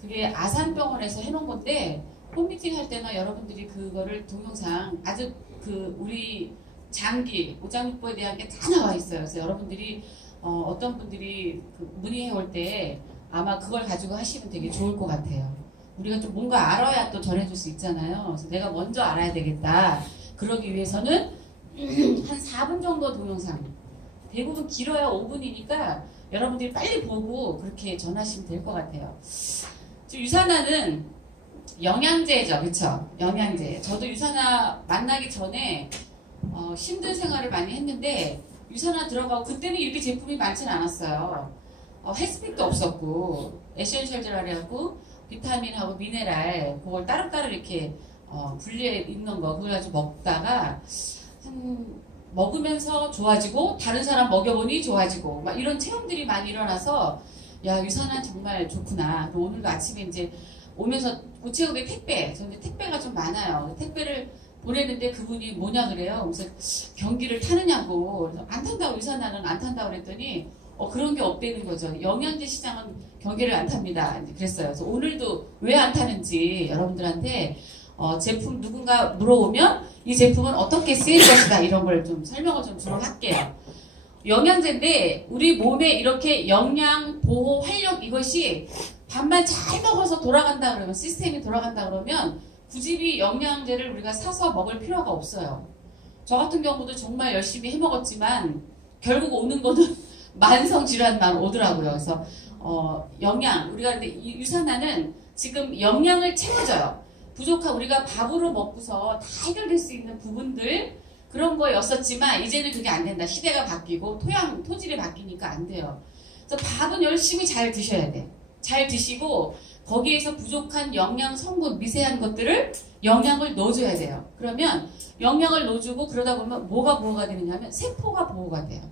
그게 아산병원에서 해놓은 건데 홈미팅 할 때나 여러분들이 그거를 동영상 아주 우리 장기 오장육부에 대한 게 다 나와 있어요. 그래서 여러분들이 어떤 분들이 문의해 올 때 아마 그걸 가지고 하시면 되게 좋을 것 같아요. 우리가 좀 뭔가 알아야 또 전해줄 수 있잖아요. 그래서 내가 먼저 알아야 되겠다. 그러기 위해서는 한 4분 정도 동영상, 대부분 길어야 5분이니까 여러분들이 빨리 보고 그렇게 전하시면 될 것 같아요. 유산화는 영양제죠, 그렇죠? 영양제. 저도 유산화 만나기 전에 힘든 생활을 많이 했는데 유산화 들어가고 그때는 이렇게 제품이 많지는 않았어요. 헬스팩도 없었고 에센셜젤하고 비타민하고 미네랄 그걸 따로따로 이렇게 분리해 있는 거 그걸 가지고 먹다가 먹으면서 좋아지고 다른 사람 먹여보니 좋아지고 막 이런 체험들이 많이 일어나서 야 유산화 정말 좋구나. 오늘도 아침에 이제 오면서 우체국에 저는 택배가 좀 많아요. 택배를 보내는데 그분이 뭐냐 그래요. 그래서 경기를 타느냐고. 그래서 안 탄다고 유산화는 안 탄다고 그랬더니 그런 게 없다는 거죠. 영양제 시장은 경기를 안 탑니다. 그랬어요. 그래서 오늘도 왜 안 타는지 여러분들한테 제품 누군가 물어보면 이 제품은 어떻게 쓰일 것이다 이런 걸 좀 설명을 좀 주로 할게요. 영양제인데 우리 몸에 이렇게 영양, 보호, 활력 이것이 밥만 잘 먹어서 돌아간다 그러면 시스템이 돌아간다 그러면 굳이 영양제를 우리가 사서 먹을 필요가 없어요. 저 같은 경우도 정말 열심히 해먹었지만 결국 오는 거는 만성질환만 오더라고요. 그래서 영양 우리가 근데 이 유산화는 지금 영양을 채워줘요. 부족한 우리가 밥으로 먹고서 다 해결될 수 있는 부분들 그런 거였었지만 이제는 그게 안 된다. 시대가 바뀌고 토질이 바뀌니까 안 돼요. 그래서 밥은 열심히 잘 드셔야 돼. 잘 드시고 거기에서 부족한 영양 성분 미세한 것들을 영양을 넣어줘야 돼요. 그러면 영양을 넣어주고 그러다 보면 뭐가 보호가 되느냐 하면 세포가 보호가 돼요.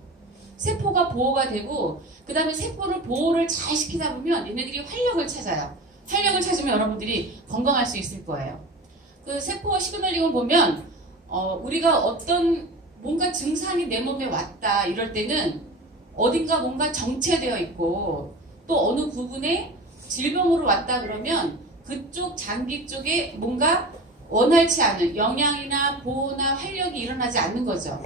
세포가 보호가 되고 그 다음에 세포를 보호를 잘 시키다 보면 얘네들이 활력을 찾아요. 활력을 찾으면 여러분들이 건강할 수 있을 거예요. 그 세포 시그널링을 보면 우리가 어떤 뭔가 증상이 내 몸에 왔다 이럴 때는 어딘가 뭔가 정체되어 있고 또 어느 부분에 질병으로 왔다 그러면 그쪽 장기 쪽에 뭔가 원활치 않은 영양이나 보호나 활력이 일어나지 않는 거죠.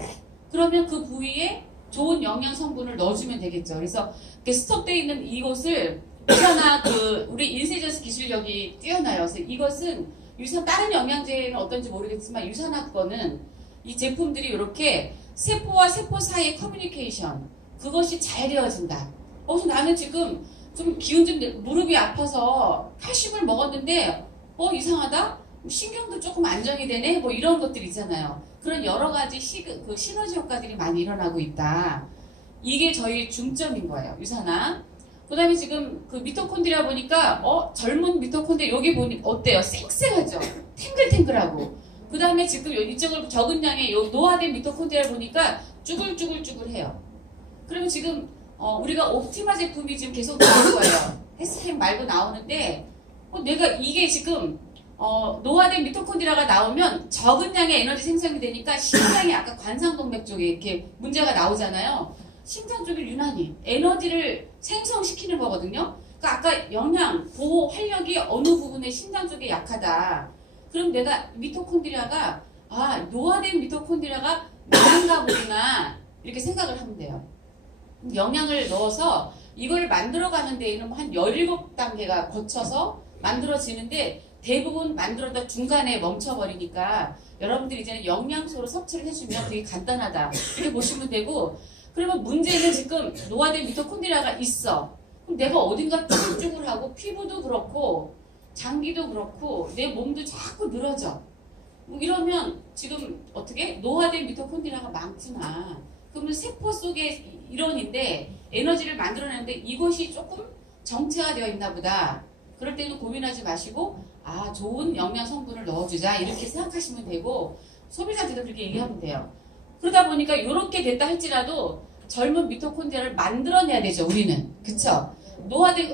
그러면 그 부위에 좋은 영양 성분을 넣어주면 되겠죠. 그래서 스톱되어 있는 이곳을 유산화 우리 인세저스 기술력이 뛰어나요. 그래서 이것은 다른 영양제는 어떤지 모르겠지만 유산화 거는 이 제품들이 이렇게 세포와 세포 사이의 커뮤니케이션 그것이 잘 되어진다. 나는 지금 좀 기운 좀 무릎이 아파서 칼슘을 먹었는데 이상하다? 신경도 조금 안정이 되네? 뭐 이런 것들 있잖아요. 그런 여러 가지 시너지 효과들이 많이 일어나고 있다. 이게 저희 중점인 거예요. 유산화. 그 다음에 지금 그 미토콘드리아 보니까 젊은 미토콘드리아 여기 보니 어때요? 쌩쌩하죠? 탱글탱글하고. 그 다음에 지금 이쪽을 적은 양의 노화된 미토콘드리아를 보니까 쭈글쭈글쭈글해요. 그러면 지금 우리가 옵티마 제품이 지금 계속 나올 거예요. 헬스팩 말고 나오는데 내가 이게 지금 노화된 미토콘드리아가 나오면 적은 양의 에너지 생성이 되니까 심장이 아까 관상동맥 쪽에 이렇게 문제가 나오잖아요. 심장 쪽에 유난히 에너지를 생성시키는 거거든요. 그러니까 아까 영양, 보호, 활력이 어느 부분에 심장 쪽에 약하다. 그럼 내가 미토콘드리아가 노화된 미토콘드리아가 나은가 보구나 이렇게 생각을 하면 돼요. 영양을 넣어서 이걸 만들어가는 데에는 한 17단계가 거쳐서 만들어지는데 대부분 만들어다 중간에 멈춰버리니까 여러분들이 이제는 영양소로 섭취를 해주면 되게 간단하다 이렇게 보시면 되고 그러면 문제는 지금 노화된 미토콘드리아가 있어. 그럼 내가 어딘가 쭈글쭈글하고 피부도 그렇고 장기도 그렇고 내 몸도 자꾸 늘어져. 이러면 지금 어떻게 노화된 미토콘드리아가 많구나. 그러면 세포 속의 일원인데 에너지를 만들어내는데 이것이 조금 정체가 되어 있나 보다. 그럴 때는 고민하지 마시고 좋은 영양 성분을 넣어주자 이렇게 생각하시면 되고 소비자한테도 그렇게 얘기하면 돼요. 그러다 보니까 이렇게 됐다 할지라도 젊은 미토콘드리아를 만들어내야 되죠. 우리는. 그쵸?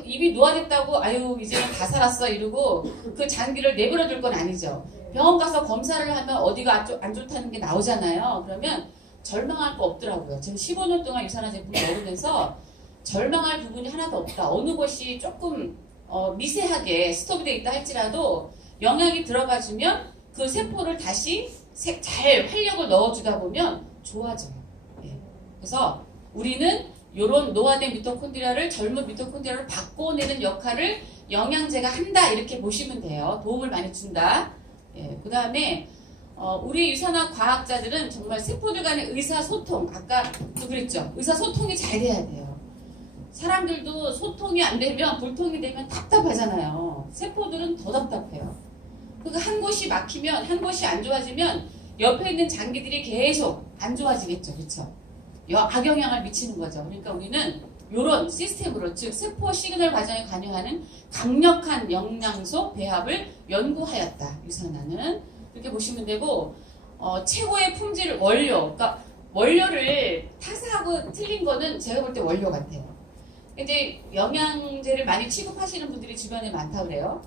입이 노화됐다고 이제는 다 살았어 이러고 그 장기를 내버려둘 건 아니죠. 병원 가서 검사를 하면 어디가 안 좋다는 게 나오잖아요. 그러면 절망할 거 없더라고요. 지금 15년 동안 유산화 제품을 먹으면서 절망할 부분이 하나도 없다. 어느 곳이 조금 미세하게 스톱이 되어 있다 할지라도 영양이 들어가주면 그 세포를 다시 잘 활력을 넣어주다 보면 좋아져요. 예. 그래서 우리는 이런 노화된 미토콘드리아를 젊은 미토콘드리아를 바꿔내는 역할을 영양제가 한다 이렇게 보시면 돼요. 도움을 많이 준다. 예. 그 다음에 우리 유산화 과학자들은 정말 세포들 간의 의사소통, 아까도 그랬죠. 의사소통이 잘 돼야 돼요. 사람들도 소통이 안 되면, 불통이 되면 답답하잖아요. 세포들은 더 답답해요. 그러니까 한 곳이 막히면, 한 곳이 안 좋아지면 옆에 있는 장기들이 계속 안 좋아지겠죠. 그렇죠? 악영향을 미치는 거죠. 그러니까 우리는 이런 시스템으로, 즉 세포 시그널 과정에 관여하는 강력한 영양소 배합을 연구하였다. 유산화는. 이렇게 보시면 되고, 최고의 품질 원료, 그러니까 원료를 타사하고 틀린 거는 제가 볼 때 원료 같아요. 근데 영양제를 많이 취급하시는 분들이 주변에 많다 그래요.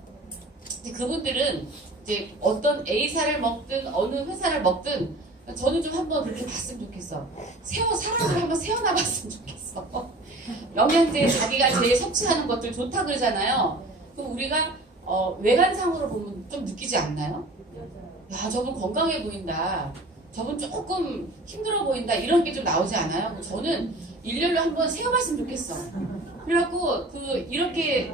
근데 그분들은 이제 어떤 A사를 먹든 어느 회사를 먹든 저는 좀 한번 그렇게 봤으면 좋겠어. 사람을 한번 세워놔 봤으면 좋겠어. 영양제 자기가 제일 섭취하는 것들 좋다 그러잖아요. 그럼 우리가 외관상으로 보면 좀 느끼지 않나요? 야, 저분 건강해 보인다. 저분 조금 힘들어 보인다. 이런 게 좀 나오지 않아요? 저는 일렬로 한번 세워봤으면 좋겠어. 그래갖고 이렇게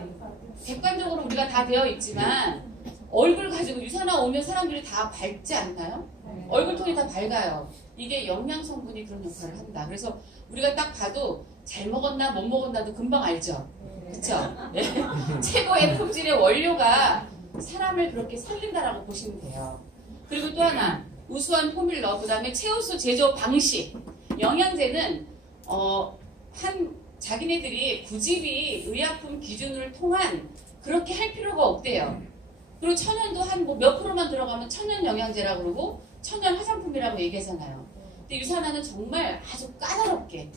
객관적으로 우리가 다 되어 있지만 얼굴 가지고 유산화 오면 사람들이 다 밝지 않나요? 얼굴톤이 다 밝아요. 이게 영양 성분이 그런 역할을 한다. 그래서 우리가 딱 봐도 잘 먹었나 못 먹었나도 금방 알죠. 그쵸? 네. 최고의 품질의 원료가 사람을 그렇게 살린다라고 보시면 돼요. 그리고 또 하나, 우수한 포뮬러, 그 다음에 채우수 제조 방식. 영양제는 자기네들이 구집이 의약품 기준을 통한 그렇게 할 필요가 없대요. 그리고 천연도 한 몇 프로만 들어가면 천연 영양제라고 그러고 천연 화장품이라고 얘기하잖아요. 근데 유산화는 정말 아주 까다롭게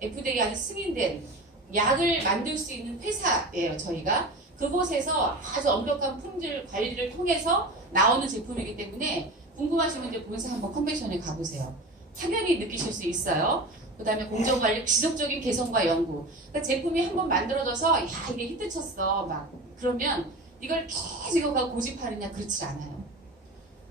FDA 안에 승인된 약을 만들 수 있는 회사예요. 저희가 그곳에서 아주 엄격한 품질 관리를 통해서 나오는 제품이기 때문에 궁금하시면 이제 본사 한번 컨벤션에 가보세요. 당연히 느끼실 수 있어요. 그 다음에 공정관리, 지속적인 개선과 연구. 그러니까 제품이 한번 만들어져서 야 이게 히트쳤어 막 그러면 이걸 계속 이거가 고집하느냐 그렇지 않아요.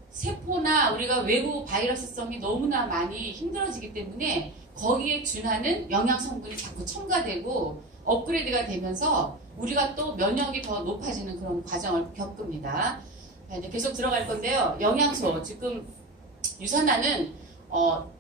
세포나 우리가 외부 바이러스성이 너무나 많이 힘들어지기 때문에 거기에 준하는 영양 성분이 자꾸 첨가되고 업그레이드가 되면서 우리가 또 면역이 더 높아지는 그런 과정을 겪습니다. 이제 계속 들어갈 건데요. 영양소 지금 유산화는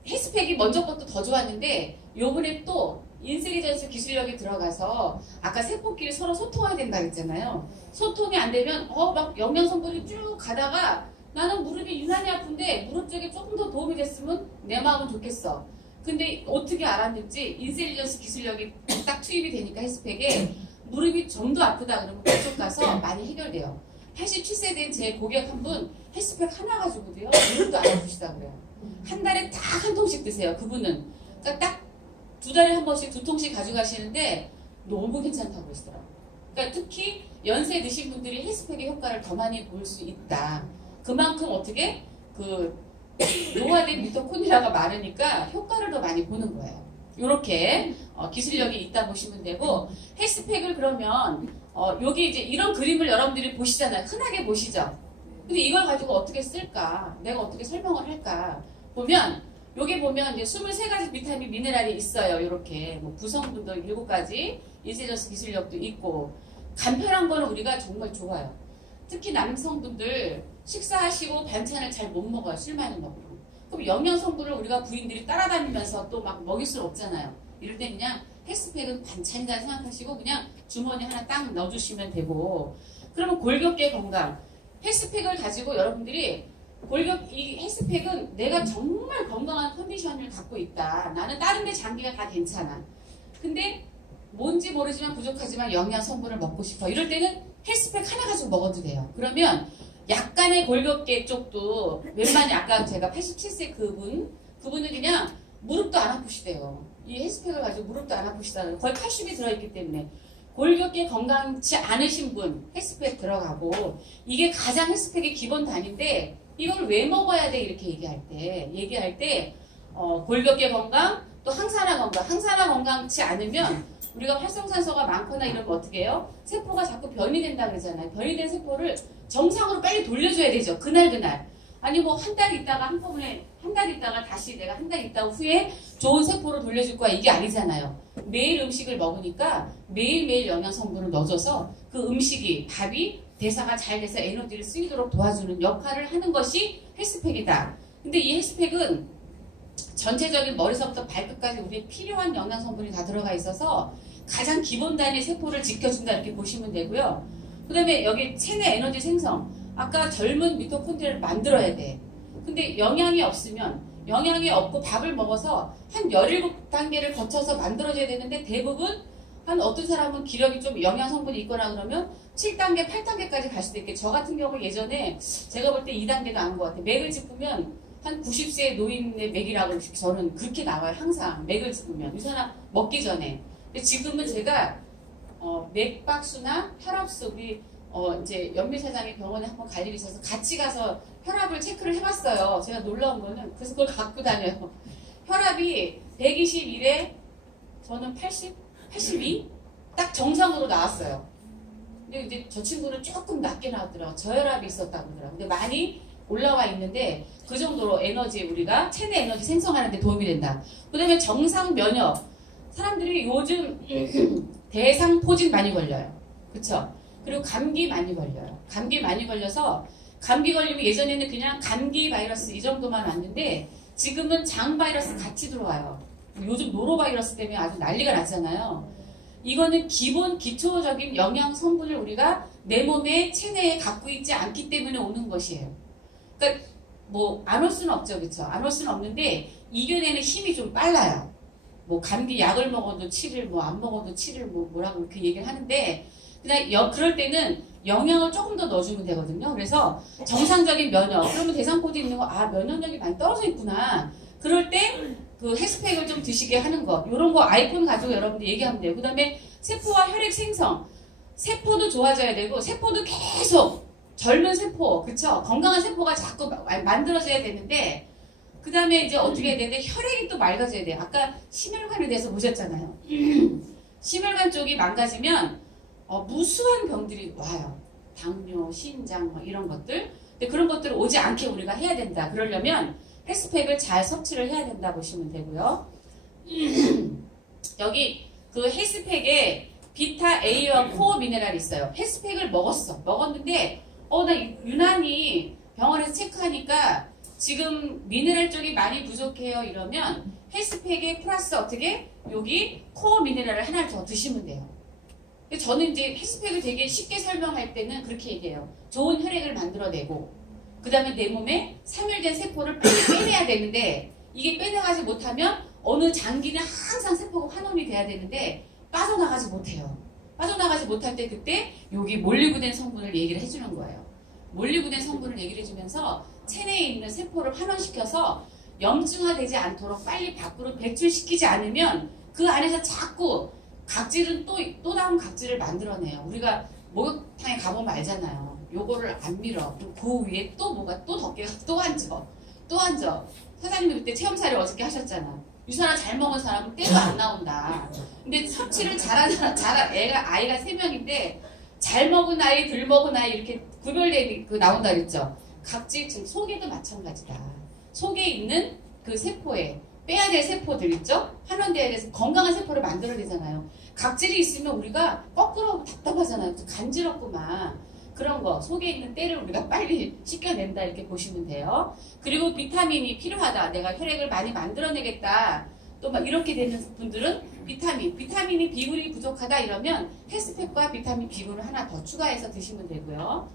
헬스팩이 먼저 것도 더 좋았는데 요번에 또 인텔리전스 기술력이 들어가서 아까 세포끼리 서로 소통해야 된다 했잖아요. 소통이 안 되면 막 영양 성분이 쭉 가다가 나는 무릎이 유난히 아픈데 무릎 쪽에 조금 더 도움이 됐으면 내 마음은 좋겠어. 근데 어떻게 알았는지 인텔리전스 기술력이 딱 투입이 되니까 헬스팩에 무릎이 좀 더 아프다 그러면 그쪽 가서 많이 해결돼요. 87세 된 제 고객 한 분 헬스팩 하나 가지고도요 무릎도 안 아프시다 그래요. 한 달에 딱 한 통씩 드세요. 그분은 그러니까 딱 2달에 한 번씩 2통씩 가져가시는데 너무 괜찮다고 그러시더라고요. 그러니까 특히 연세 드신 분들이 헬스팩의 효과를 더 많이 볼 수 있다. 그만큼 어떻게 노화된 미토콘드리아가 많으니까 효과를 더 많이 보는 거예요. 이렇게 기술력이 있다 보시면 되고 헬스팩을 그러면 여기 이제 이런 그림을 여러분들이 보시잖아요. 흔하게 보시죠. 근데 이걸 가지고 어떻게 쓸까? 내가 어떻게 설명을 할까? 보면 여기 보면 이제 23가지 비타민 미네랄이 있어요. 이렇게 뭐 구성분도 7가지 인텔리전스 기술력도 있고 간편한 거는 우리가 정말 좋아요. 특히 남성분들 식사하시고 반찬을 잘 못 먹어요. 술 많이 먹고. 그럼 영양 성분을 우리가 부인들이 따라다니면서 또 막 먹일 수 없잖아요. 이럴 때 그냥 헬스팩은 반찬이다 생각하시고 그냥 주머니 하나 딱 넣어주시면 되고 그러면 골격계 건강 헬스팩을 가지고 여러분들이 이 헬스팩은 내가 정말 건강한 컨디션을 갖고 있다. 나는 다른 데 장기가 다 괜찮아. 근데 뭔지 모르지만 부족하지만 영양 성분을 먹고 싶어. 이럴 때는 헬스팩 하나 가지고 먹어도 돼요. 그러면 약간의 골격계 쪽도 웬만히 아까 제가 87세 그분은 그냥 무릎도 안 아프시대요. 이 헬스팩을 가지고 무릎도 안 아프시다는 거의 80이 들어있기 때문에 골격계 건강치 않으신 분 헬스팩 들어가고 이게 가장 헬스팩의 기본 단위인데 이걸 왜 먹어야 돼 이렇게 얘기할 때 골격계 건강 또 항산화 건강치 않으면 우리가 활성산소가 많거나 이러면 어떻게 해요? 세포가 자꾸 변이 된다 그러잖아요. 변이 된 세포를 정상으로 빨리 돌려줘야 되죠. 그날. 아니 뭐 한 달 있다가 한꺼번에 한 달 있다가 다시 내가 한 달 있다가 후에 좋은 세포로 돌려줄 거야. 이게 아니잖아요. 매일 음식을 먹으니까 매일매일 영양 성분을 넣어줘서 그 음식이 밥이 대사가 잘 돼서 에너지를 쓰이도록 도와주는 역할을 하는 것이 헬스팩이다. 근데 이 헬스팩은 전체적인 머리서부터 발끝까지 우리에 필요한 영양 성분이 다 들어가 있어서 가장 기본 단위의 세포를 지켜준다 이렇게 보시면 되고요. 그 다음에 여기 체내 에너지 생성. 아까 젊은 미토콘드리아를 만들어야 돼. 근데 영양이 없고 밥을 먹어서 한 17단계를 거쳐서 만들어져야 되는데 대부분 한 어떤 사람은 기력이 좀 영양 성분이 있거나 그러면 7단계, 8단계까지 갈 수도 있겠죠. 저 같은 경우 예전에 제가 볼 때 2단계도 안 것 같아요. 맥을 짚으면 한 90세 노인의 맥이라고 저는 그렇게 나와요. 항상 맥을 짚으면. 유산화 먹기 전에. 근데 지금은 제가 맥박수나 혈압수 우리 이제 연미 사장이 병원에 한번 갈 일이 있어서 같이 가서 혈압을 체크를 해봤어요. 제가 놀라운 거는 그래서 그걸 갖고 다녀요. 혈압이 121에 저는 82? 딱 정상으로 나왔어요. 근데 이제 저 친구는 조금 낮게 나왔더라고요. 저혈압이 있었다고 그러더라고요. 근데 많이 올라와 있는데 그 정도로 에너지 우리가 체내 에너지 생성하는 데 도움이 된다. 그 다음에 정상 면역. 사람들이 요즘 대상포진 많이 걸려요. 그쵸? 그리고 감기 많이 걸려요. 감기 많이 걸려서 감기 걸리면 예전에는 그냥 감기 바이러스 이 정도만 왔는데 지금은 장 바이러스 같이 들어와요. 요즘 노로바이러스 때문에 아주 난리가 났잖아요. 이거는 기본 기초적인 영양 성분을 우리가 내 몸에 체내에 갖고 있지 않기 때문에 오는 것이에요. 그러니까 뭐 안 올 수는 없죠, 그렇죠? 안 올 수는 없는데 이겨내는 힘이 좀 빨라요. 뭐 감기 약을 먹어도 7일, 뭐 안 먹어도 7일, 뭐라고 이렇게 얘기를 하는데 그냥 그럴 때는 영양을 조금 더 넣어주면 되거든요. 그래서 정상적인 면역. 그러면 대상포도 있는 거, 면역력이 많이 떨어져 있구나. 그럴 때 그 헬스팩을 좀 드시게 하는 거. 이런 거 아이콘 가지고 여러분들 얘기하면 돼요. 그 다음에 세포와 혈액 생성. 세포도 좋아져야 되고 세포도 계속 젊은 세포, 그쵸? 건강한 세포가 자꾸 만들어져야 되는데 그 다음에 이제 어떻게 해야 되는데 혈액이 또 맑아져야 돼요. 아까 심혈관에 대해서 보셨잖아요. 심혈관 쪽이 망가지면 무수한 병들이 와요. 당뇨, 신장 뭐 이런 것들. 근데 그런 것들을 오지 않게 우리가 해야 된다. 그러려면 헬스팩을 잘 섭취를 해야 된다 보시면 되고요. 여기 그 헬스팩에 비타 A와 코어 미네랄이 있어요. 헬스팩을 먹었는데 나 유난히 병원에서 체크하니까 지금 미네랄 쪽이 많이 부족해요. 이러면 헬스팩에 플러스 어떻게 여기 코어 미네랄을 하나를 더 드시면 돼요. 저는 이제 헬스팩을 되게 쉽게 설명할 때는 그렇게 얘기해요. 좋은 혈액을 만들어내고 그 다음에 내 몸에 사멸된 세포를 빨리 빼내야 되는데 이게 빼내가지 못하면 어느 장기는 항상 세포가 환원이 돼야 되는데 빠져나가지 못해요. 빠져나가지 못할 때 그때 여기 몰리브덴 성분을 얘기를 해주는 거예요. 몰리브덴 성분을 얘기를 해주면서 체내에 있는 세포를 환원시켜서 염증화되지 않도록 빨리 밖으로 배출시키지 않으면 그 안에서 자꾸 각질은 또 다른 각질을 만들어내요. 우리가 목욕탕에 가보면 알잖아요. 요거를 안 밀어. 그 위에 또 뭐가 또 덮개가 또 앉아. 사장님이 그때 체험사를 어저께 하셨잖아. 유산화 잘 먹은 사람은 때도 안 나온다. 근데 섭취를 잘하는 아이가 3명인데 잘 먹은 아이, 덜 먹은 아이 이렇게 구별돼 나온다 그랬죠. 각질, 지금 속에도 마찬가지다. 속에 있는 그 세포에 빼야 될 세포들 있죠? 환원돼야 돼서 건강한 세포를 만들어내잖아요. 각질이 있으면 우리가 거꾸로 답답하잖아요. 간지럽구만. 그런 거 속에 있는 때를 우리가 빨리 씻겨낸다 이렇게 보시면 돼요. 그리고 비타민이 필요하다. 내가 혈액을 많이 만들어내겠다. 또 막 이렇게 되는 분들은 비타민이 B군이 부족하다 이러면 헬스팩과 비타민 B군을 하나 더 추가해서 드시면 되고요.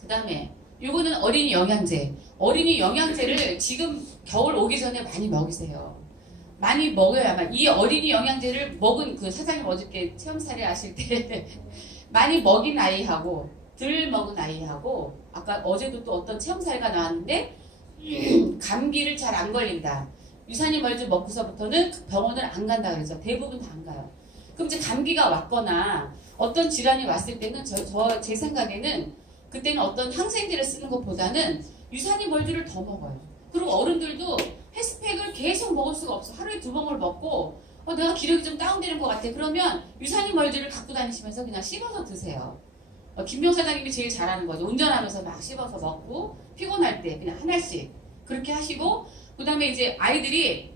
그 다음에 요거는 어린이 영양제. 어린이 영양제를 지금 겨울 오기 전에 많이 먹이세요. 많이 먹어야만. 이 어린이 영양제를 먹은 그 사장님 어저께 체험사례 하실 때 많이 먹인 아이하고 덜 먹은 아이하고 아까 어제도 또 어떤 체험사례가 나왔는데 감기를 잘 안 걸린다. 유산균 말주 먹고서부터는 병원을 안 간다 그랬죠. 대부분 다 안 가요. 그럼 이제 감기가 왔거나 어떤 질환이 왔을 때는 제 생각에는 그때는 어떤 항생제를 쓰는 것보다는 유산균 멀주를 더 먹어요. 그리고 어른들도 헬스팩을 계속 먹을 수가 없어. 하루에 2봉을 먹고 내가 기력이 좀 다운되는 것 같아. 그러면 유산균 멀즈를 갖고 다니시면서 그냥 씹어서 드세요. 김명 사장님이 제일 잘하는 거죠. 운전하면서 막 씹어서 먹고 피곤할 때 그냥 하나씩 그렇게 하시고, 그 다음에 이제 아이들이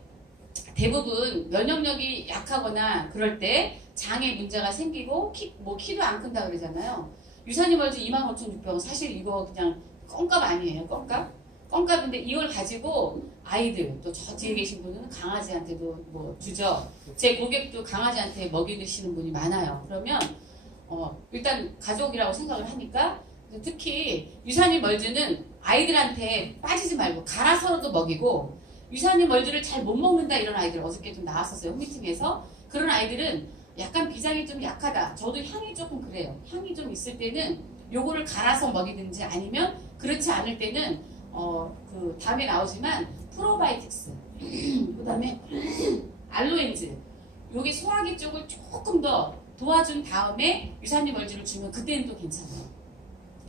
대부분 면역력이 약하거나 그럴 때 장에 문제가 생기고 키도 안 큰다 그러잖아요. 유산균 멀즈 25,600원, 사실 이거 그냥 껌값 아니에요. 껌값인데 이걸 가지고 아이들, 또 저 뒤에 계신 분은 강아지한테도 뭐 주죠. 제 고객도 강아지한테 먹이시는 분이 많아요. 그러면 일단 가족이라고 생각을 하니까, 특히 유산균 멀즈는 아이들한테 빠지지 말고 갈아서라도 먹이고, 유산균 멀즈를 잘 못 먹는다 이런 아이들 어저께 좀 나왔었어요. 홈미팅에서. 그런 아이들은 약간 비장이 좀 약하다. 저도 향이 조금 그래요. 향이 좀 있을 때는 요거를 갈아서 먹이든지, 아니면 그렇지 않을 때는 그 다음에 나오지만 프로바이틱스 그 다음에 알로엔즈, 요게 소화기 쪽을 조금 더 도와준 다음에 유산균 멀즈를 주면 그때는 또 괜찮아요.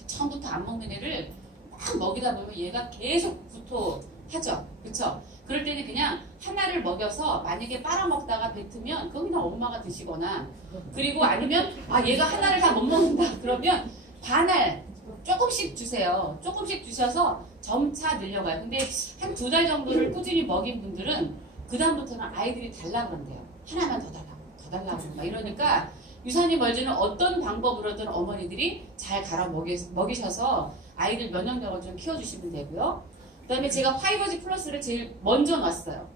처음부터 안 먹는 애를 막 먹이다 보면 얘가 계속 구토하죠. 그쵸? 그럴 때는 그냥 하나를 먹여서, 만약에 빨아먹다가 뱉으면 그건 그냥 엄마가 드시거나, 그리고 아니면 얘가 하나를 다 못 먹는다 그러면 반알 조금씩 주세요. 조금씩 주셔서 점차 늘려가요. 근데 한 2달 정도를 꾸준히 먹인 분들은 그 다음부터는 아이들이 달라 그런대요. 하나만 더 달라고 막 이러니까, 유산균 멀즈는 어떤 방법으로든 어머니들이 잘 갈아 먹이셔서 아이들 면역력을 좀 키워주시면 되고요. 그 다음에 제가 파이버지 플러스를 제일 먼저 놨어요.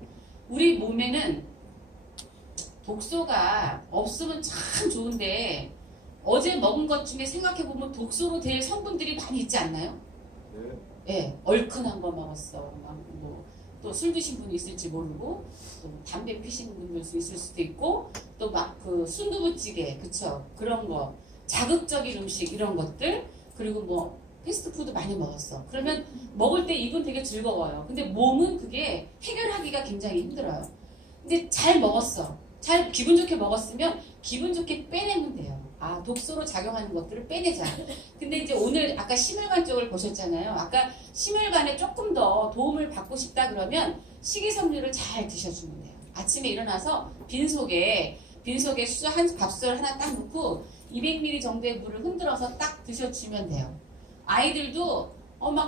우리 몸에는 독소가 없으면 참 좋은데, 어제 먹은 것 중에 생각해보면 독소로 될 성분들이 많이 있지 않나요? 네. 얼큰한 거 먹었어. 또 술 드신 분이 있을지 모르고, 또 담배 피시는 분들 있을 수도 있고, 또 막 그 순두부찌개, 그쵸? 그런 거, 자극적인 음식 이런 것들, 그리고 뭐 패스트푸드 많이 먹었어. 그러면 먹을 때 입은 되게 즐거워요. 근데 몸은 그게 해결하기가 굉장히 힘들어요. 근데 잘 먹었어. 잘 기분 좋게 먹었으면 기분 좋게 빼내면 돼요. 독소로 작용하는 것들을 빼내자. 근데 이제 오늘 아까 심혈관 쪽을 보셨잖아요. 아까 심혈관에 조금 더 도움을 받고 싶다 그러면 식이섬유를 잘 드셔주면 돼요. 아침에 일어나서 빈속에 밥솥을 하나 딱 넣고 200ml 정도의 물을 흔들어서 딱 드셔주면 돼요. 아이들도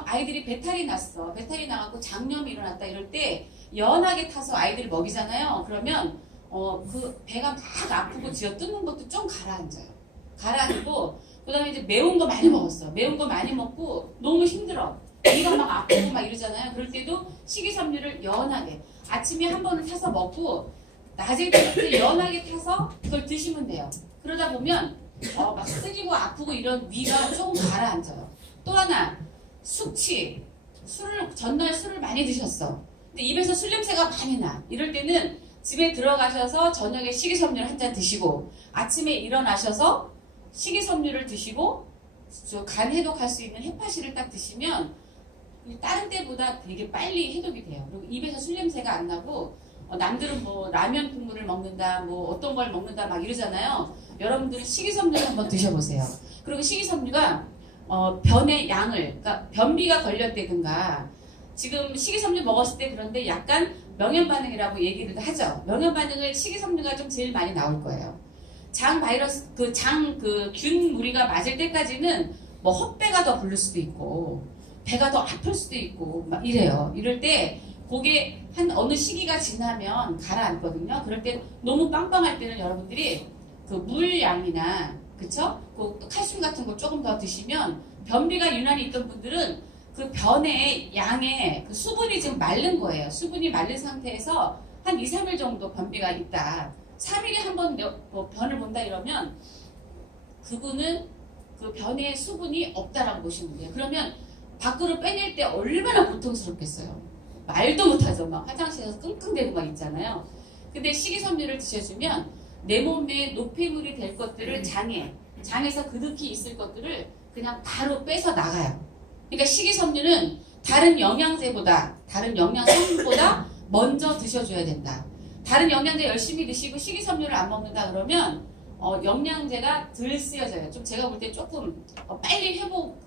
아이들이 배탈이 났어. 배탈이 나갖고 장염이 일어났다 이럴 때 연하게 타서 아이들을 먹이잖아요. 그러면 그 배가 막 아프고 쥐어 뜯는 것도 좀 가라앉아요. 가라앉고, 그 다음에 이제 매운 거 많이 먹었어. 매운 거 많이 먹고 너무 힘들어. 배가 막 아프고 막 이러잖아요. 그럴 때도 식이섬유를 연하게 아침에 한 번을 타서 먹고, 낮에 연하게 타서 그걸 드시면 돼요. 그러다 보면 막 쓰리고 아프고 이런 위가 조금 가라앉아요. 또 하나, 숙취. 전날 술을 많이 드셨어. 근데 입에서 술 냄새가 많이 나. 이럴 때는 집에 들어가셔서 저녁에 식이섬유를 한 잔 드시고, 아침에 일어나셔서 식이섬유를 드시고, 간 해독할 수 있는 해파시를 딱 드시면 다른 때보다 되게 빨리 해독이 돼요. 그리고 입에서 술 냄새가 안 나고, 남들은 뭐 라면 국물을 먹는다, 뭐 어떤 걸 먹는다 막 이러잖아요. 여러분들은 식이섬유를 한번 드셔보세요. 그리고 식이섬유가 변의 양을, 그러니까 변비가 걸렸다든가, 지금 식이섬유 먹었을 때 그런데 약간 명현반응이라고 얘기를 하죠. 명현반응을 식이섬유가 좀 제일 많이 나올 거예요. 장 바이러스, 균 무리가 맞을 때까지는 뭐 헛배가 더 부를 수도 있고, 배가 더 아플 수도 있고, 막 이래요. 이럴 때, 그게 한 어느 시기가 지나면 가라앉거든요. 그럴 때 너무 빵빵할 때는 여러분들이 그 물양이나, 그쵸? 그 칼슘 같은 거 조금 더 드시면, 변비가 유난히 있던 분들은 그 변의 양에 그 수분이 지금 마른 거예요. 수분이 마른 상태에서 한 2, 3일 정도 변비가 있다. 3일에 한 번 변을 본다 이러면 그분은 그 변의 수분이 없다라고 보시면 돼요. 그러면 밖으로 빼낼 때 얼마나 고통스럽겠어요. 말도 못하죠. 막 화장실에서 끙끙대고 막 있잖아요. 근데 식이섬유를 드셔주면 내 몸에 노폐물이 될 것들을 장에서 그득히 있을 것들을 그냥 바로 빼서 나가요. 그러니까 식이섬유는 다른 영양제보다, 다른 영양성분보다 먼저 드셔줘야 된다. 다른 영양제 열심히 드시고 식이섬유를 안 먹는다 그러면 영양제가 덜 쓰여져요. 좀 제가 볼 때 조금 빨리 회복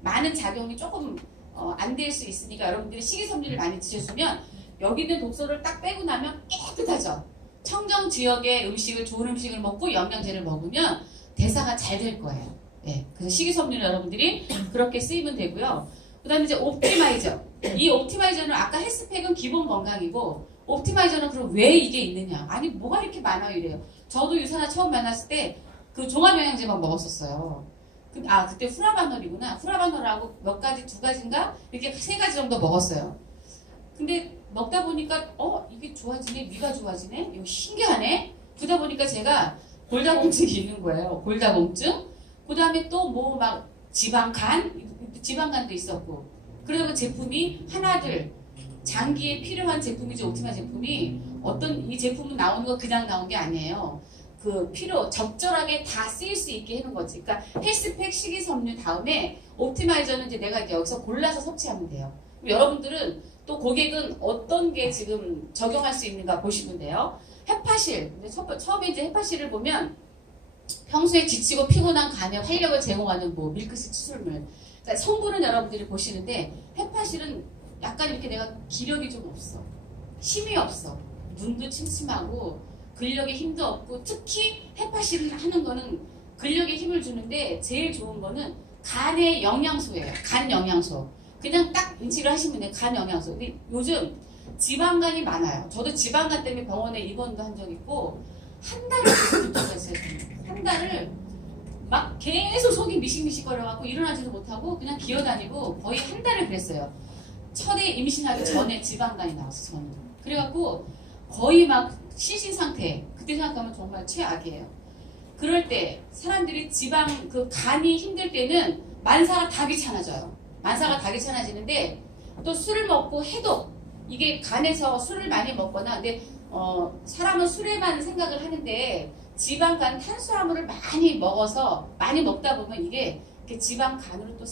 많은 작용이 조금 안 될 수 있으니까 여러분들이 식이섬유를 많이 드셔주면 여기 있는 독소를 딱 빼고 나면 깨끗하죠. 청정 지역의 음식을 좋은 음식을 먹고 영양제를 먹으면 대사가 잘 될 거예요. 네, 그래서 식이섬유는 여러분들이 그렇게 쓰이면 되고요. 그 다음에 이제 옵티마이저. 이 옵티마이저는 아까 헬스팩은 기본 건강이고 옵티마이저는 그럼 왜 이게 있느냐? 아니 뭐가 이렇게 많아요 이래요. 저도 유산화 처음 만났을 때 그 종합영양제만 먹었었어요. 그때 후라바놀이구나. 후라바놀하고 몇 가지, 두 가지인가? 이렇게 세 가지 정도 먹었어요. 근데 먹다 보니까 이게 좋아지네? 위가 좋아지네? 이거 신기하네? 그러다 보니까 제가 골다공증이 있는 거예요. 골다공증. 그 다음에 또 뭐 막 지방간도 있었고. 그래서 그 제품이 하나둘 장기에 필요한 제품이죠. 옵티마 제품이 이 제품은 나오는 거 그냥 나온 게 아니에요. 적절하게 다 쓰일 수 있게 해놓은 거지. 그러니까 헬스팩, 식이섬유 다음에 옵티마이저는 이제 내가 이제 여기서 골라서 섭취하면 돼요. 여러분들은 또 고객은 어떤 게 지금 적용할 수 있는가 보시면 돼요. 헤파실. 처음에 이제 헤파실을 보면 평소에 지치고 피곤한 간에 활력을 제공하는 밀크식 추출물. 그러니까 성분은 여러분들이 보시는데 헤파실은 약간 이렇게 내가 기력이 좀 없어. 힘이 없어. 눈도 침침하고 근력에 힘도 없고 특히 헤파실을 하는 거는 근력에 힘을 주는데 제일 좋은 거는 간의 영양소예요. 간 영양소. 그냥 딱 인식을 하시면 돼요. 간 영양소. 근데 요즘 지방간이 많아요. 저도 지방간 때문에 병원에 입원도 한 적 있고 한 달을 있었어요. 한 달을 막 계속 속이 미식미식거려갖고 일어나지도 못하고 그냥 기어다니고 거의 한 달을 그랬어요. 첫애 임신하기 전에 지방간이 나왔어. 저는. 그래갖고 거의 막 시신 상태. 그때 생각하면 정말 최악이에요. 그럴 때 사람들이 간이 힘들 때는 만사가 다 귀찮아져요. 만사가 다 귀찮아지는데 또 술을 먹고 해독. 이게 간에서 술을 많이 먹거나 근데 사람은 술에만 생각을 하는데 지방간 탄수화물을 많이 먹다 보면 이게 지방간으로 또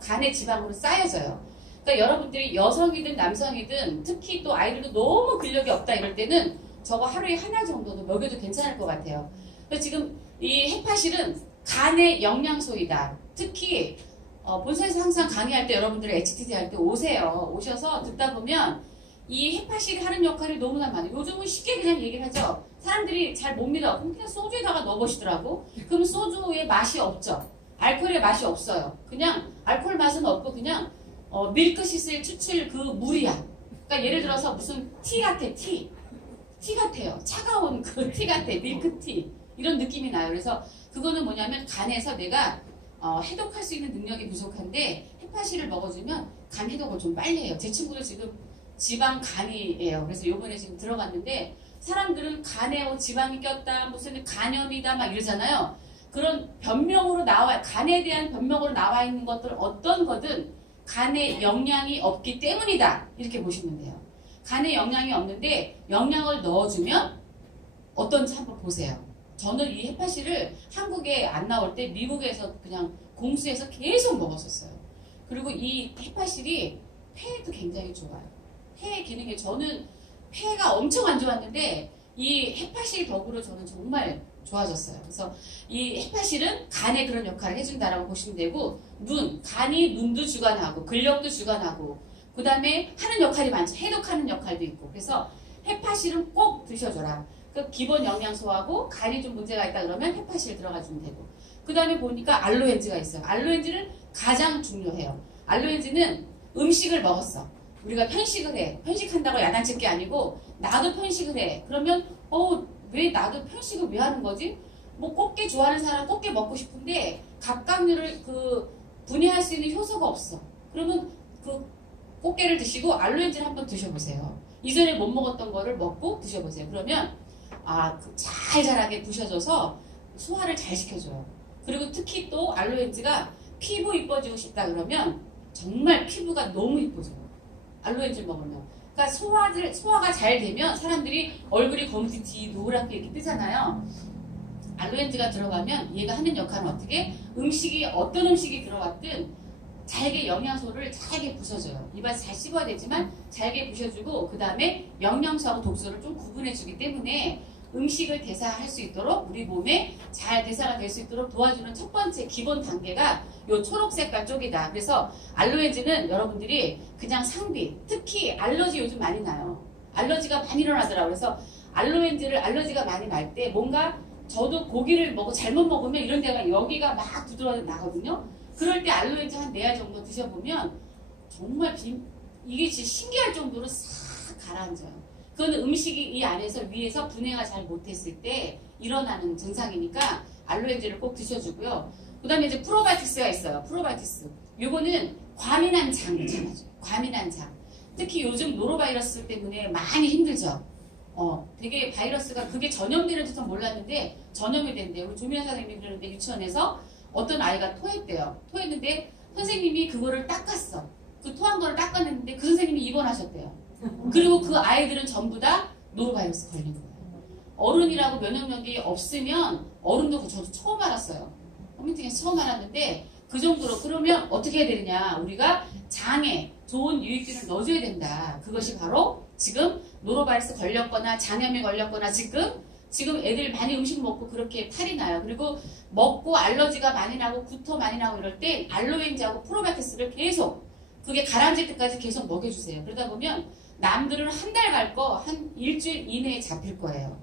간의 지방으로 쌓여져요. 그러니까 여러분들이 여성이든 남성이든 특히 또 아이들도 너무 근력이 없다 이럴 때는 저거 하루에 하나 정도도 먹여도 괜찮을 것 같아요. 그래서 지금 이 헤파실은 간의 영양소이다. 특히 본사에서 항상 강의할 때 여러분들 HTT 할 때 오셔서 듣다 보면 이 헤파실이 하는 역할이 너무나 많아요. 요즘은 쉽게 그냥 얘기를 하죠. 사람들이 잘 못 믿어. 그럼 그냥 소주에다가 넣어보시더라고. 그럼 소주의 맛이 없죠. 알코올의 맛이 없어요. 그냥 알코올 맛은 없고 그냥 밀크시슬 추출 그 물이야. 그러니까 예를 들어서 무슨 티 같아. 티 같아요. 차가운 그 티 같아. 밀크티. 이런 느낌이 나요. 그래서 그거는 뭐냐면 간에서 내가 해독할 수 있는 능력이 부족한데 헤파실을 먹어주면 간 해독을 좀 빨리 해요. 제 친구도 지금 지방간이에요. 그래서 요번에 지금 들어갔는데 사람들은 간에 지방이 꼈다 무슨 간염이다 막 이러잖아요. 그런 변명으로 간에 대한 변명으로 나와 있는 것들 어떤 거든 간에 영양이 없기 때문이다. 이렇게 보시면 돼요. 간에 영양이 없는데 영양을 넣어주면 어떤지 한번 보세요. 저는 이 헤파실을 한국에 안 나올 때 미국에서 그냥 공수해서 계속 먹었었어요. 그리고 이 헤파실이 폐에도 굉장히 좋아요. 폐 기능에 저는 폐가 엄청 안 좋았는데 이 헤파실 덕으로 저는 정말 좋아졌어요. 그래서 이 헤파실은 간에 그런 역할을 해준다라고 보시면 되고 간이 눈도 주관하고 근력도 주관하고 그 다음에 하는 역할이 많죠. 해독하는 역할도 있고 그래서 헤파실은 꼭 드셔줘라. 그 기본 영양소하고 간이 좀 문제가 있다 그러면 헤파실 들어가주면 되고 그 다음에 보니까 알로엔즈가 있어요. 알로엔즈는 가장 중요해요. 알로엔즈는 음식을 먹었어. 우리가 편식을 해. 편식한다고 야단칠 게 아니고 나도 편식을 해. 그러면 왜 나도 편식을 왜 하는 거지? 꽃게 좋아하는 사람 꽃게 먹고 싶은데 갑각류를 분해할 수 있는 효소가 없어. 그러면 꽃게를 드시고 알로엔즈를 한번 드셔보세요. 이전에 못 먹었던 거를 먹고 드셔보세요. 그러면 잘잘하게 부셔져서 소화를 잘 시켜줘요. 그리고 특히 또 알로엔즈가 피부 이뻐지고 싶다 그러면 정말 피부가 너무 이뻐져요. 알로엔즈를 먹으면. 그러니까 소화가 잘 되면 사람들이 얼굴이 검지 노랗게 이렇게 뜨잖아요. 알로엔즈가 들어가면 얘가 하는 역할은 어떻게? 어떤 음식이 들어갔든 잘게 영양소를 잘게 부숴줘요. 입안에서 잘 씹어야 되지만 잘게 부셔주고 그 다음에 영양소하고 독소를 좀 구분해주기 때문에 음식을 대사할 수 있도록 우리 몸에 잘 대사가 될 수 있도록 도와주는 첫 번째 기본 단계가 요 초록 색깔 쪽이다. 그래서 알로엔즈는 여러분들이 그냥 상비, 특히 알러지 요즘 많이 나요. 알러지가 많이 일어나더라고요. 그래서 알러지가 많이 날 때 뭔가 저도 고기를 잘못 먹으면 이런 데가 여기가 막 두드러 나거든요. 그럴 때 알로엔즈 한 4알 정도 드셔보면 정말 이게 진짜 신기할 정도로 싹 가라앉아요. 그건 음식이 이 안에서 위에서 분해가 잘 못했을 때 일어나는 증상이니까 알로엔즈를 꼭 드셔주고요. 그 다음에 이제 프로바이오틱스가 있어요. 프로바이오틱스. 요거는 과민한 장을 잡아줘요. 과민한 장. 특히 요즘 노로바이러스 때문에 많이 힘들죠. 되게 바이러스가 그게 전염되는지도 몰랐는데 전염이 된대요. 우리 조미연 선생님이 그러는데 유치원에서 어떤 아이가 토했대요. 토했는데 선생님이 그거를 닦았어. 그 토한 거를 닦아냈는데 그 선생님이 입원하셨대요. 그리고 그 아이들은 전부 다 노로바이러스 걸린 거예요. 어른이라고 면역력이 없으면 어른도 저도 처음 알았어요. 커뮤니티에서 처음 알았는데 그 정도로 그러면 어떻게 해야 되느냐. 우리가 장에 좋은 유익균을 넣어줘야 된다. 그것이 바로 지금 노로바이러스 걸렸거나 장염에 걸렸거나 지금 애들 많이 음식 먹고 그렇게 탈이 나요. 그리고 먹고 알러지가 많이 나고 구토 많이 나고 이럴 때 알로엔즈하고 프로바이오틱스를 계속 그게 가라앉을 때까지 계속 먹여주세요. 그러다 보면 남들은 한 달 갈 거 한 일주일 이내에 잡힐 거예요.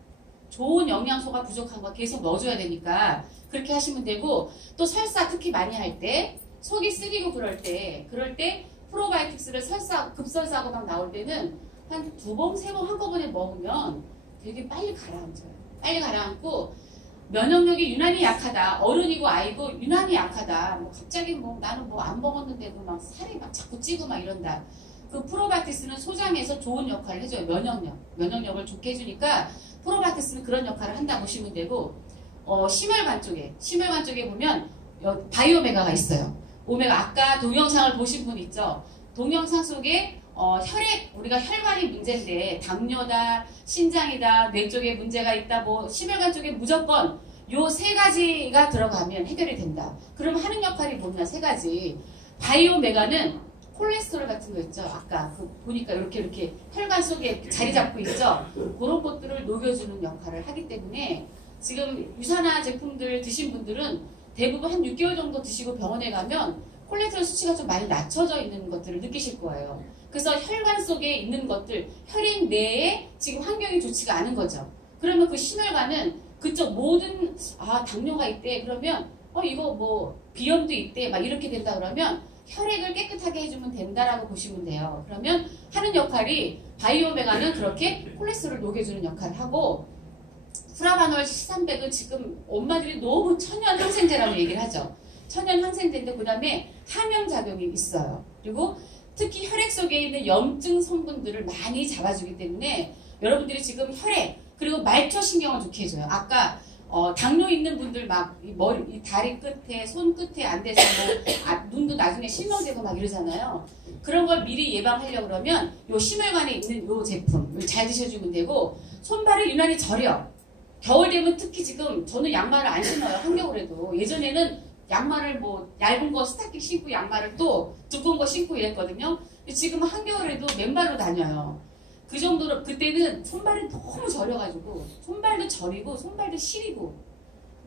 좋은 영양소가 부족한 거 계속 넣어줘야 되니까 그렇게 하시면 되고 또 설사 특히 많이 할 때 속이 쓰리고 그럴 때 프로바이오틱스를 급설사하고 막 나올 때는 한 2번, 3번 한꺼번에 먹으면 되게 빨리 가라앉아요. 빨리 가라앉고 면역력이 유난히 약하다. 어른이고 아이고 유난히 약하다. 갑자기 나는 안 먹었는데도 막 살이 막 자꾸 찌고 막 이런다. 그 프로바이오틱스는 소장에서 좋은 역할을 해줘요. 면역력을 좋게 해주니까 프로바이오틱스는 그런 역할을 한다고 보시면 되고 심혈관 쪽에 보면 바이오메가가 있어요. 오메가 아까 동영상을 보신 분 있죠? 동영상 속에 우리가 혈관이 문제인데 당뇨다, 신장이다, 뇌 쪽에 문제가 있다, 심혈관 쪽에 무조건 요 3가지가 들어가면 해결이 된다. 그럼 하는 역할이 뭐냐? 3가지. 바이오메가는 콜레스테롤 같은 거 있죠? 아까 보니까 이렇게 혈관 속에 자리 잡고 있죠? 그런 것들을 녹여주는 역할을 하기 때문에 지금 유산화 제품들 드신 분들은 대부분 한 6개월 정도 드시고 병원에 가면 콜레스테롤 수치가 좀 많이 낮춰져 있는 것들을 느끼실 거예요. 그래서 혈관 속에 있는 것들, 혈액 내에 지금 환경이 좋지가 않은 거죠. 그러면 그 심혈관은 그쪽 모든 당뇨가 있대. 그러면 이거 비염도 있대. 막 이렇게 된다 그러면 혈액을 깨끗하게 해주면 된다라고 보시면 돼요. 그러면 하는 역할이 바이오메가는 그렇게 콜레스테롤을 녹여주는 역할을 하고 프라바놀 1300은 지금 엄마들이 너무 천연 항생제라고 얘기를 하죠. 천연 항생제인데 그 다음에 항염작용이 있어요. 그리고 특히 혈액 속에 있는 염증 성분들을 많이 잡아주기 때문에 여러분들이 지금 혈액 그리고 말초신경을 좋게 해줘요. 아까 당뇨 있는 분들 이 다리 끝에 손 끝에 안 돼서 눈도 나중에 실명되고 막 이러잖아요. 그런 걸 미리 예방하려고 그러면 요 심혈관에 있는 요 제품을 잘 드셔주면 되고 손발이 유난히 저려. 겨울 되면 특히 지금 저는 양말을 안 신어요. 한겨울에도. 예전에는 양말을 얇은 거 스타킹 신고 양말을 또 두꺼운 거 신고 이랬거든요. 근데 지금 한겨울에도 맨발로 다녀요. 그 정도로 그때는 손발이 너무 저려가지고 손발도 저리고 손발도 시리고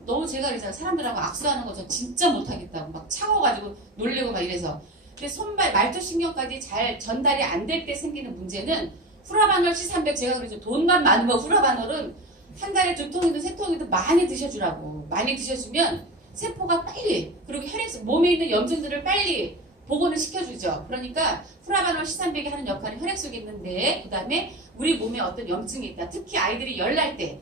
너무 제가 그래서 사람들하고 악수하는 거 저 진짜 못하겠다고 막 차가워가지고 놀래고 막 이래서 근데 손발 말초신경까지 잘 전달이 안 될 때 생기는 문제는 프라바놀 C300 제가 그러죠. 돈만 많으면 프라바놀은 한 달에 2통이든 3통이든 많이 드셔주라고. 많이 드셔주면 세포가 빨리 그리고 몸에 있는 염증들을 빨리 복원을 시켜주죠. 그러니까 프라바놀 C300이 하는 역할은 혈액 속에 있는데 그 다음에 우리 몸에 어떤 염증이 있다. 특히 아이들이 열날 때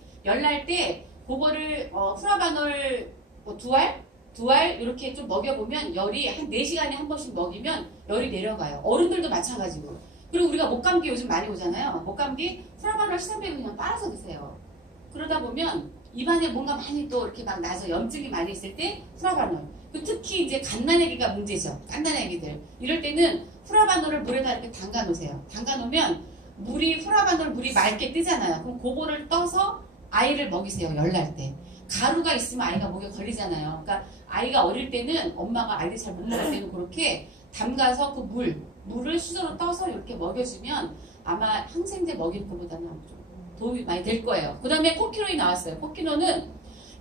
그거를 프라바놀 2알 이렇게 좀 먹여보면 열이 한 4시간에 한 번씩 먹이면 열이 내려가요. 어른들도 마찬가지고. 그리고 우리가 목감기 요즘 많이 오잖아요. 목감기 프라바놀 C300을 그냥 빨아서 드세요. 그러다 보면 입안에 뭔가 많이 또 이렇게 막 나서 염증이 많이 있을 때 프라바놀. 특히 이제 갓난아기가 문제죠. 갓난아기들. 이럴 때는 프라바놀을 물에다 이렇게 담가 놓으세요. 담가 놓으면 프라바놀 물이 맑게 뜨잖아요. 그럼 그거를 떠서 아이를 먹이세요. 열날 때. 가루가 있으면 아이가 목에 걸리잖아요. 그러니까 아이가 어릴 때는 엄마가 아이들 잘 못 먹을 때는 그렇게 담가서 그 물을 수저로 떠서 이렇게 먹여주면 아마 항생제 먹일 것보다는 좀 도움이 많이 될 거예요. 그 다음에 포키논이 나왔어요. 포키논은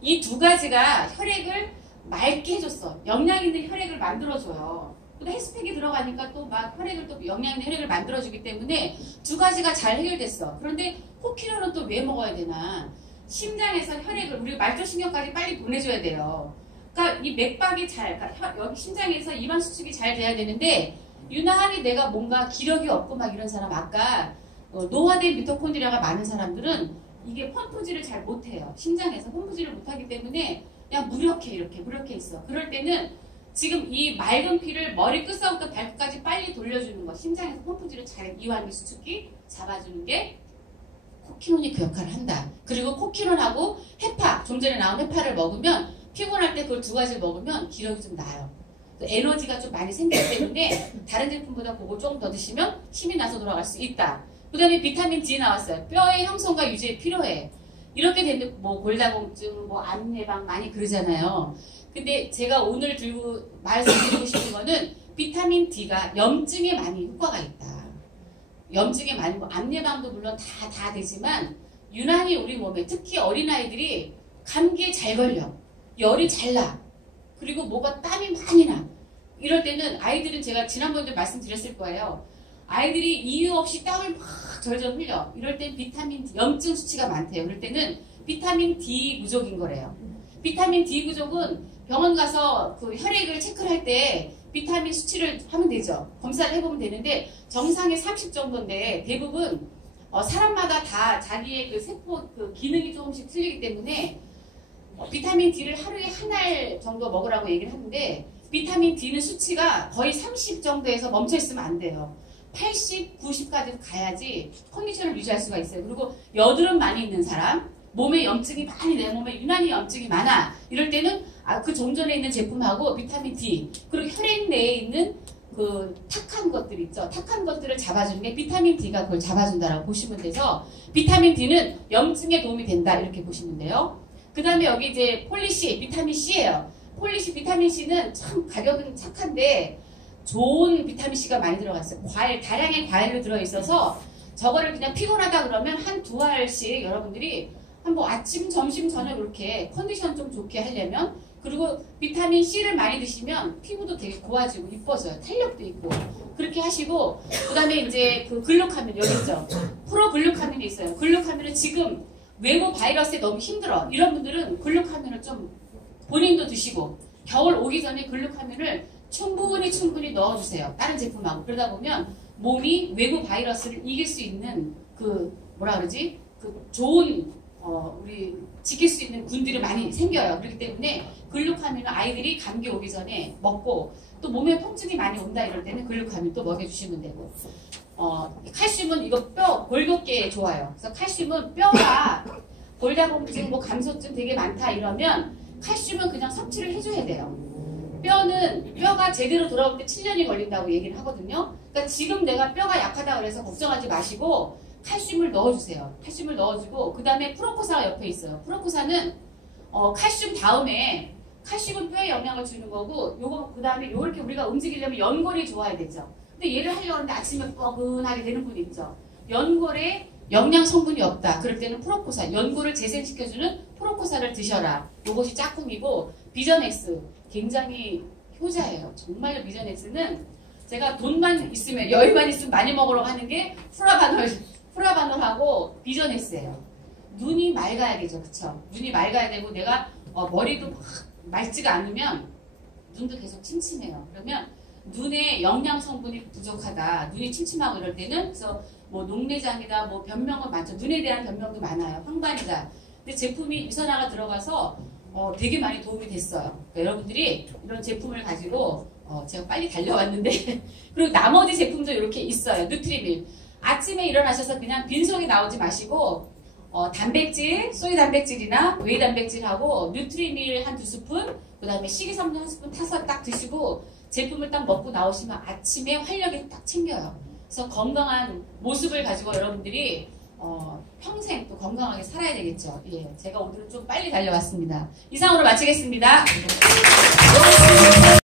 이 2가지가 혈액을 맑게 해줬어. 영양 있는 혈액을 만들어줘요. 또 헬스팩이 들어가니까 또 막 혈액을 또 영양 있는 혈액을 만들어주기 때문에 두 가지가 잘 해결됐어. 그런데 코키로는 또 왜 먹어야 되나? 심장에서 혈액을 우리 말초신경까지 빨리 보내줘야 돼요. 그러니까 이 맥박이 그러니까 여기 심장에서 이완 수축이 잘 돼야 되는데 유난히 내가 뭔가 기력이 없고 막 이런 사람 아까 노화된 미토콘드리아가 많은 사람들은 이게 펌프질을 잘 못해요. 심장에서 펌프질을 못하기 때문에 그냥 무력해 있어. 그럴 때는 지금 이 맑은 피를 머리 끝서부터 발끝까지 빨리 돌려주는 거, 심장에서 펌프질을 잘 이완기 수축기 잡아주는 게 코키논이 그 역할을 한다. 그리고 코키논하고 해파, 좀 전에 나온 해파를 먹으면 피곤할 때 그걸 두 가지를 먹으면 기력이 좀 나요. 에너지가 좀 많이 생기기 때문에 다른 제품보다 그거 조금 더 드시면 힘이 나서 돌아갈 수 있다. 그 다음에 비타민 D 나왔어요. 뼈의 형성과 유지에 필요해. 이렇게 되면 뭐 골다공증, 뭐 암 예방 많이 그러잖아요. 근데 제가 오늘 들고 말씀드리고 싶은 거는 비타민 D가 염증에 많이 효과가 있다. 염증에 많이, 뭐 암 예방도 물론 다 되지만 유난히 우리 몸에 특히 어린아이들이 감기에 잘 걸려. 열이 잘 나. 그리고 뭐가 땀이 많이 나. 이럴 때는 아이들은 제가 지난번에도 말씀드렸을 거예요. 아이들이 이유 없이 땀을 막 절절 흘려. 이럴 땐 비타민 D, 염증 수치가 많대요. 그럴 때는 비타민 D 부족인 거래요. 비타민 D 부족은 병원 가서 그 혈액을 체크를 할 때 비타민 수치를 하면 되죠. 검사를 해보면 되는데 정상이 30 정도인데 대부분 사람마다 다 자기의 그 세포 그 기능이 조금씩 틀리기 때문에 비타민 D를 하루에 한 알 정도 먹으라고 얘기를 하는데 비타민 D는 수치가 거의 30 정도에서 멈춰 있으면 안 돼요. 80, 90까지 가야지 컨디션을 유지할 수가 있어요. 그리고 여드름 많이 있는 사람, 몸에 염증이 많이 내 몸에 유난히 염증이 많아. 이럴 때는 그 종전에 있는 제품하고 비타민 D 그리고 혈액 내에 있는 그 탁한 것들 있죠. 탁한 것들을 잡아주는 게 비타민 D가 그걸 잡아준다라고 보시면 돼서 비타민 D는 염증에 도움이 된다 이렇게 보시면 돼요. 그 다음에 여기 이제 폴리C, 비타민 C예요. 폴리C, 비타민 C는 참 가격은 착한데 좋은 비타민 C가 많이 들어가 있어요. 과일, 다량의 과일로 들어있어서 저거를 그냥 피곤하다 그러면 한 두 알씩 여러분들이 한 뭐 아침, 점심, 저녁 이렇게 컨디션 좀 좋게 하려면 그리고 비타민 C를 많이 드시면 피부도 되게 고와지고 이뻐져요. 탄력도 있고 그렇게 하시고 그 다음에 이제 그 글루카민 여기 있죠. 프로글루카민이 있어요. 글루카민은 지금 외부 바이러스에 너무 힘들어. 이런 분들은 글루카민을 좀 본인도 드시고 겨울 오기 전에 글루카민을 충분히 넣어주세요. 다른 제품하고. 그러다 보면 몸이 외부 바이러스를 이길 수 있는 그 뭐라 그러지? 그 좋은 우리 지킬 수 있는 군들이 많이 생겨요. 그렇기 때문에 글루카민은 아이들이 감기 오기 전에 먹고 또 몸에 통증이 많이 온다 이럴 때는 글루카민 또 먹여주시면 되고 칼슘은 이거 뼈 골격계에 좋아요. 그래서 칼슘은 뼈가 골다공증, 뭐 감소증 되게 많다 이러면 칼슘은 그냥 섭취를 해줘야 돼요. 뼈가 제대로 돌아올 때 7년이 걸린다고 얘기를 하거든요. 그러니까 지금 내가 뼈가 약하다 그래서 걱정하지 마시고 칼슘을 넣어주세요. 칼슘을 넣어주고 그 다음에 프로코사가 옆에 있어요. 프로코사는 칼슘 다음에 칼슘은 뼈에 영향을 주는 거고 요거 그 다음에 요렇게 우리가 움직이려면 연골이 좋아야 되죠. 근데 얘를 하려고 하는데 아침에 뻐근하게 되는 분 있죠. 연골에 영양 성분이 없다. 그럴 때는 프로코사, 연골을 재생시켜주는 프로코사를 드셔라. 요것이 짝꿍이고 비전엑스 굉장히 효자예요. 정말로 비전엑스는 제가 돈만 있으면 여유만 있으면 많이 먹으러 가는 게 프라바놀하고 비전엑스예요. 눈이 맑아야 되죠. 그쵸? 눈이 맑아야 되고 내가 머리도 막 맑지가 않으면 눈도 계속 침침해요. 그러면 눈에 영양 성분이 부족하다. 눈이 침침하고 이럴 때는 그래서 뭐 녹내장이다, 뭐 변명은 많죠. 눈에 대한 변명도 많아요. 황반이다. 근데 제품이 유산화가 들어가서 되게 많이 도움이 됐어요. 그러니까 여러분들이 이런 제품을 가지고 제가 빨리 달려왔는데 그리고 나머지 제품도 이렇게 있어요. 누트리밀. 아침에 일어나셔서 그냥 빈속에 나오지 마시고 단백질, 소이 단백질이나 웨이 단백질하고 누트리밀 한 2스푼 그 다음에 식이섬유 한 스푼 타서 딱 드시고 제품을 딱 먹고 나오시면 아침에 활력이 딱 챙겨요. 그래서 건강한 모습을 가지고 여러분들이 평생 또 건강하게 살아야 되겠죠. 예, 제가 오늘은 좀 빨리 달려왔습니다. 이상으로 마치겠습니다.